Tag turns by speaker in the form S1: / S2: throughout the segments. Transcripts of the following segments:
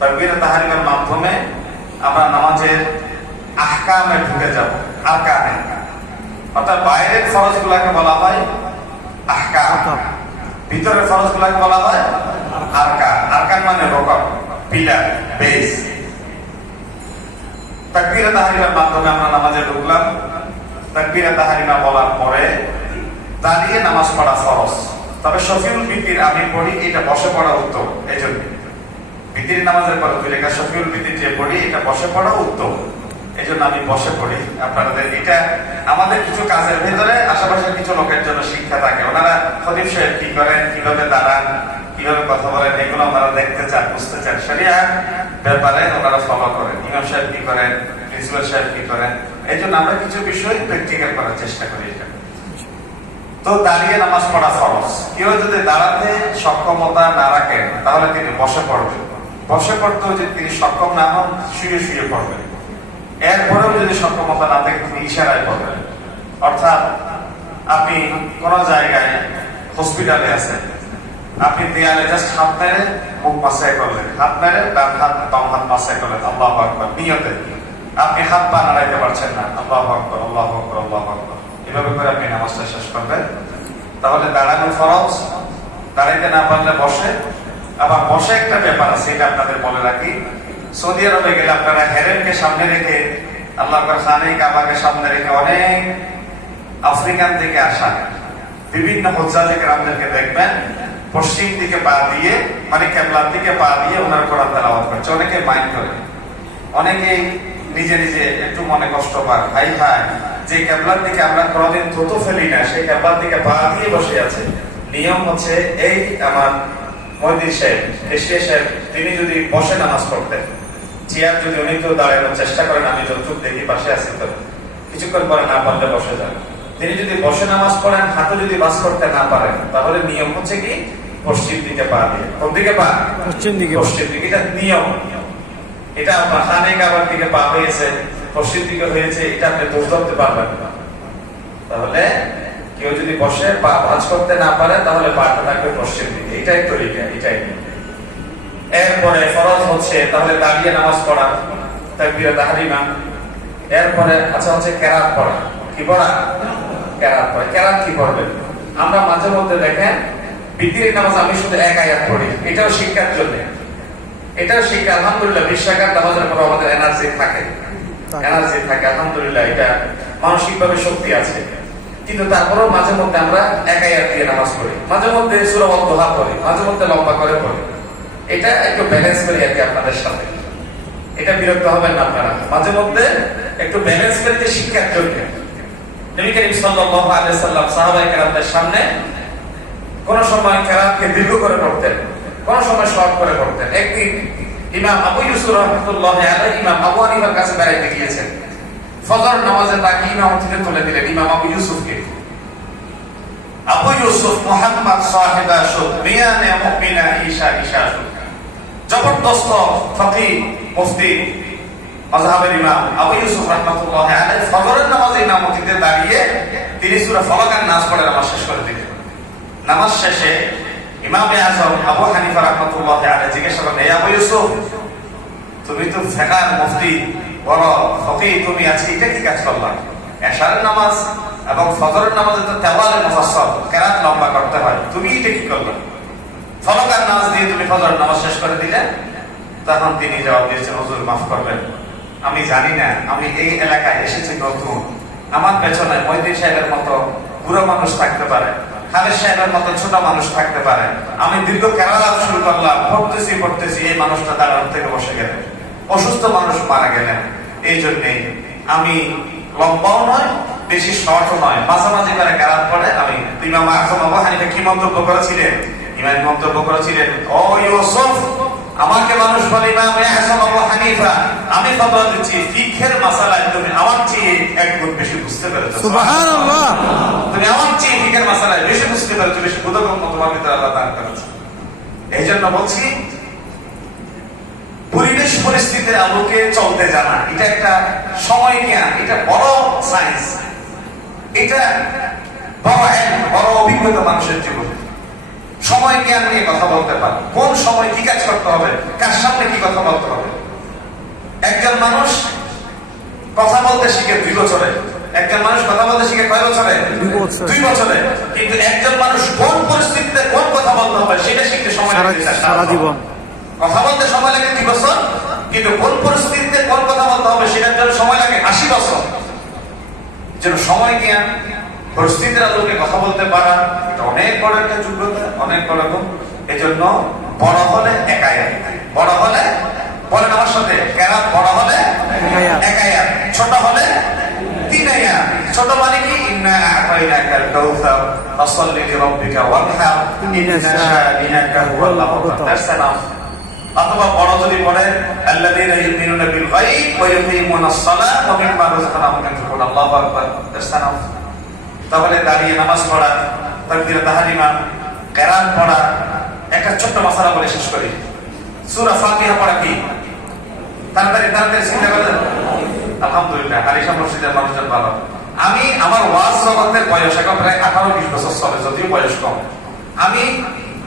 S1: তাকবীর তাহারিমের মাধ্যমে আমরা নামাজের আহকামে ঢুকে যাব অর্থাৎ বাইরের বলা হয় আহকাম ভিতরের বলা হয় আরকান আরকান মানে রকম পিলার বেস। তাকবীরে তাহারিমার মাধ্যমে আমরা নামাজে ঢুকলাম। তাকবীরে তাহারিমা বলার পরে দাঁড়িয়ে নামাজ পড়া ফরজ। তবে শফিউল আমি পড়ি এটা বসে পড়া উত্তম এই জন্য বিতির নামাজের পর দুই রেখা শফিউল বিতির যে পড়ি, এটা বসে পড়া উত্তম। এই জন্য আমি বসে পড়ি। আপনাদের এটা আমাদের কিছু কাজের ভেতরে আশেপাশের কিছু লোকের জন্য শিক্ষা থাকে। ওনারা খতিব সাহেব কি করেন, কীভাবে দাঁড়ান, কীভাবে কথা বলেন, এগুলো ওনারা দেখতে চান, বুঝতে চান। সেরিয়া ব্যাপারে ওনারা ফলো করেন। ইমাম সাহেব কি করেন, প্রিন্সিপাল সাহেব কি করেন? এই জন্য আমরা কিছু বিষয় প্র্যাকটিক্যাল করার চেষ্টা করি এটা। তো দাঁড়িয়ে নামাজ পড়া ফরজ। কেউ যদি দাঁড়াতে সক্ষমতা না রাখেন, তাহলে তিনি বসে পড়বেন। বসে পড়তেও যে তিনি সক্ষম না হন, শুয়ে শুয়ে পড়বেন। এরপরেও যদি সক্ষমতা না থাকে, তিনি ইশারায় পড়বেন। অর্থাৎ আপনি কোন জায়গায় হসপিটালে আছেন, আপনি দেয়ালে জাস্ট হাত মেরে মুখ মাসাই করলেন। হাত মেরে ডান হাত, বাম হাত মাসাই করলেন। আল্লাহ আকবর, নিয়তে। আপনি হাত পা নাড়াইতে পারছেন না। আল্লাহ আকবর আল্লাহ আকবর আল্লাহ আকবর। এভাবে করে আপনি নামাজটা শেষ করবেন। তাহলে দাঁড়ানো ফরজ। দাঁড়াইতে না পারলে বসে। আবার বসে একটা ব্যাপার আছে, এটা আপনাদের বলে রাখি। সৌদি আরবে গেলে আপনারা হেরেনকে সামনে রেখে, আল্লাহ খানে কাবাকে সামনে রেখে অনেক আফ্রিকান থেকে আসা। বিভিন্ন হজ্জাজে গ্রামদেরকে দেখবেন, পশ্চিম দিকে পা দিয়ে মানে কেবলার দিকে পা দিয়ে ওনার কোরআন তেলাওয়াত করছে। অনেকে মাইন্ড করে। অনেকেই নিজে নিজে একটু মনে কষ্ট পায়। ভাই ভাই যে কেবলার দিকে আমরা কোনোদিন থুতু ফেলি না সেই কেবলার দিকে পা দিয়ে বসে আছে। নিয়ম হচ্ছে, এই আমার মহিদিন সাহেব এশিয়া সাহেব তিনি যদি বসে নামাজ পড়তেন চেয়ার যদি উনি কেউ দাঁড়ানোর চেষ্টা করেন আমি যতটুক দেখি পাশে আছি তো কিছুক্ষণ পরে না পারলে বসে যান। তিনি যদি বসে নামাজ পড়েন হাতে যদি বাস করতে না পারেন তাহলে নিয়ম হচ্ছে কি? পশ্চিম দিকে পা দিয়ে। কোন দিকে পা?
S2: পশ্চিম দিকে।
S1: পশ্চিম দিকে। এটা নিয়ম। এটা খানে কাবার দিকে পা হয়েছে পশ্চিম দিকে হয়েছে এটা আপনি দোষ ধরতে পারবেন না। তাহলে কেউ যদি বসে পা ভাঁজ করতে না পারে তাহলে পাটা থাকবে পশ্চিম দিকে এটাই তরিকা এটাই এরপরে ফরজ হচ্ছে তাহলে দাঁড়িয়ে নামাজ পড়া তাকবীরে তাহরিমা। এরপরে আচ্ছা হচ্ছে কেরাত পড়া। কি পড়া? কেরাত পড়া। কেরাত কি পড়বেন আমরা মাঝে মধ্যে দেখেন বিতির নামাজ আমি শুধু এক আয়াত পড়ি। এটাও শিক্ষার জন্য। এটাও শিক্ষা আলহামদুলিল্লাহ বিশ টাকার নামাজের পর আমাদের এনার্জি থাকে।
S2: থাকে।
S1: এনার্জি থাকে আলহামদুলিল্লাহ এটা মানসিকভাবে শক্তি আছে। কিন্তু তারপরেও মাঝে মধ্যে আমরা এক আয়াত দিয়ে নামাজ পড়ি। মাঝে মধ্যে সুরবত দোহা পড়ি, মাঝে মধ্যে লম্বা করে পড়ি। এটা একটু ব্যালেন্স করি আর কি আপনাদের সাথে। এটা বিরক্ত হবেন না আপনারা। মাঝে মধ্যে একটু ব্যালেন্স করে যে শিক্ষার জন্য। নবী করিম সাল্লাল্লাহু আলাইহি সাল্লাম কেরামদের সামনে কোন সময় কেরাতকে দীর্ঘ করে পড়তেন, কোন সময় শর্ট করে পড়তেন। ইমাম আবু ইউসুফ আলাইহি, ইমাম আবু হানিফার কাছে বেড়াইতে গিয়েছেন। ফজর নামাজে তাকে ইমাম থেকে তুলে দিলেন ইমাম আবু ইউসুফকে। আবু ইউসুফ মোহাম্মদ সাহেবা সুদ মিয়ানে মুমিনা ঈশা ঈশা জবরদস্ত ফকি মুফতি মাজহাবের ইমাম আবু ইউসুফ রাহমাতুল্লাহ আলাইহি ফজরের নামাজে ইমামতিতে দাঁড়িয়ে তিনি সূরা ফলাকার নাচ পড়ে নামাজ শেষ করে দিলেন। নামাজ শেষে ইমামে আজম আবু হানিফা রাহমাতুল্লাহ আলাইহি জিজ্ঞাসা করলেন "এই আবু ইউসুফ, তুমি তো ফেকার মুফতি, বড় ফকি তুমি আজকে এটা কি কাজ করলাম এশারের নামাজ এবং ফজরের নামাজে তো তেওয়ালে মুফাসসাল কেরাত লম্বা করতে হয়। তুমি এটা কি করলে? ফলকার নামাজ দিয়ে তুমি ফজরের নামাজ শেষ করে দিলে? তখন তিনি জবাব দিয়েছেন, হুজুর, মাফ করবেন। আমি জানি না, আমি এই এলাকায় এসেছি নতুন। আমার পেছনে মৈদিন সাহেবের মতো বুড়ো মানুষ থাকতে পারে, খালেদ সাহেবের মতো ছোট মানুষ থাকতে পারে। আমি দীর্ঘ কেরালাপ শুরু করলাম, পড়তেছি পড়তেছি, এই মানুষটা দাঁড়ানোর থেকে বসে গেলেন। অসুস্থ মানুষ মারা গেলেন। এই জন্যেই আমি লম্বাও নয় বেশি শর্টও নয়। মাঝামাঝি করে কেরাত পড়ে আমি ইমাম আজম আবু হানিফা কি মন্তব্য করেছিলেন? ইমাম মন্তব্য করেছিলেন ও ইউসুফ আমাকে মানুষ বলে ইমাম আজম আবু হানিফা। আমি ফতোয়া দিচ্ছি ফিকহের মাসালায় তুমি আমার চেয়ে এক গুণ বেশি বুঝতে পেরেছ।
S2: সুবহানাল্লাহ।
S1: তুমি আমার চেয়ে ফিকের মাসালায় বেশি বুঝতে পেরেছ বেশি বুধগম্য ভিতরে আল্লাহ দান করেছে। এই জন্য বলছি পরিস্থিতির আলোকে চলতে জানা। এটা একটা সময় জ্ঞান এটা বড় সায়েন্স। এটা বড় এক বড় অভিজ্ঞতা মানুষের জীবনে। সময় জ্ঞান নিয়ে কথা বলতে পারে। কোন সময় কি কাজ করতে হবে? কার সামনে কি কথা বলতে হবে? একজন মানুষ কথা বলতে শিখে দুই বছরে। একজন মানুষ কথা বলতে শিখে কয় বছরে?
S2: দুই বছর।
S1: কিন্তু একজন মানুষ কোন পরিস্থিতিতে কোন কথা বলতে হবে সেটা শিখতে সময়
S2: সারা। জীবন।
S1: কথা বলতে সময় লাগে দুই বছর কিন্তু কোন পরিস্থিতিতে কোন কথা বলতে হবে সেটার জন্য সময় লাগে আশি বছর। যেন সময় জ্ঞান পরিস্থিতির আলোকে কথা বলতে পারা এটা অনেক বড় একটা যোগ্যতা অনেক বড় গুণ। এই জন্য বড় হলে একাই বড় হলে বলেন আমার সাথে কেরাত বড় হলে।
S2: একায়াত
S1: ছোট হলে ছোট মানে কি? ইন্না আতাইনাকাল কাউসার ফাসাল্লি লিরাব্বিকা ওয়ানহার ইন্না শানিআকা হুয়াল আবতার দ্যাটস এনাফ অথবা বড় যদি পড়ে, আল্লাযীনা ইউমিনুনা বিল গায়ব ওয়া ইউকিমুনাস সালাহ ওয়া মিম্মা রাযাকনাহুম ইউনফিকুন আল্লাহু আকবার। দ্যাটস তাহলে দাঁড়িয়ে নামাজ পড়া, তাকবীরে তাহরিমা, কেরাত পড়া, একটা ছোট্ট মাসালা বলে শেষ করি। সূরা ফাতিহা পড়া কি? তাড়াতাড়ি তাড়াতাড়ি চিন্তা করেন আলহামদুলিল্লাহ হারিসা মসজিদের মানুষজন ভালো। আমি আমার ওয়াজ বয়স, এখন প্রায় আঠারো বিশ বছর চলে, যদিও বয়স কম। আমি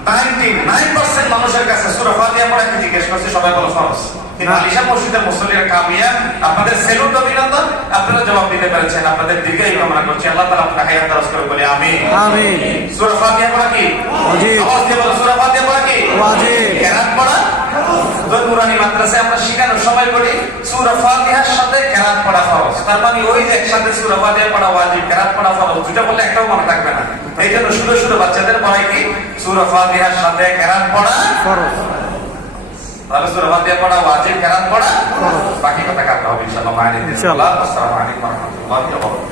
S1: নাইনটি নাইন পার্সেন্ট মানুষের সুরা ফাতিহা পড়া কি জিজ্ঞেস করছি সবাই বলো ফরজ। কিন্তু আলিশা মসজিদের মুসল্লিরা কামিয়া আপনাদের সেলুট অভিনন্দন আপনারা জবাব দিতে পেরেছেন আপনাদের দীর্ঘায়ু কামনা করছি। আল্লাহ তাআলা আপনাকে হায়াত দারাজ করে বলি আমি
S2: আমিন।
S1: সূরা ফাতিহা পড়া কি?
S2: ওয়াজিব।
S1: আওয়াজ দিয়ে বলো সূরা ফাতিহা পড়া কি?
S2: ওয়াজিব।
S1: কেরাত পড়া? নুরানি মাদ্রাসায় আমরা শিখানোর সময় পড়ি সূরা ফাতিহার সাথে কেরাত পড়া ফরজ। তার মানে ওই যে একসাথে সূরা ফাতিহা পড়া ওয়াজিব কেরাত পড়া ফরজ দুটো বললে একটাও মনে থাকবে না। এই জন্য শুধু শুধু বাচ্চাদের পড়ায় কি? সূরা ফাতিহার সাথে কেরাত পড়া?
S2: ফরজ।
S1: তাহলে সূরা ফাতিহা পড়া ওয়াজিব কেরাত পড়া? বাকি কথা কাটতে হবে ইনশাআল্লাহ।
S2: ইনশাআল্লাহ।
S1: আসসালামু আলাইকুম ওয়া রাহমাতুল্লাহি ওয়া বারাকাতুহু।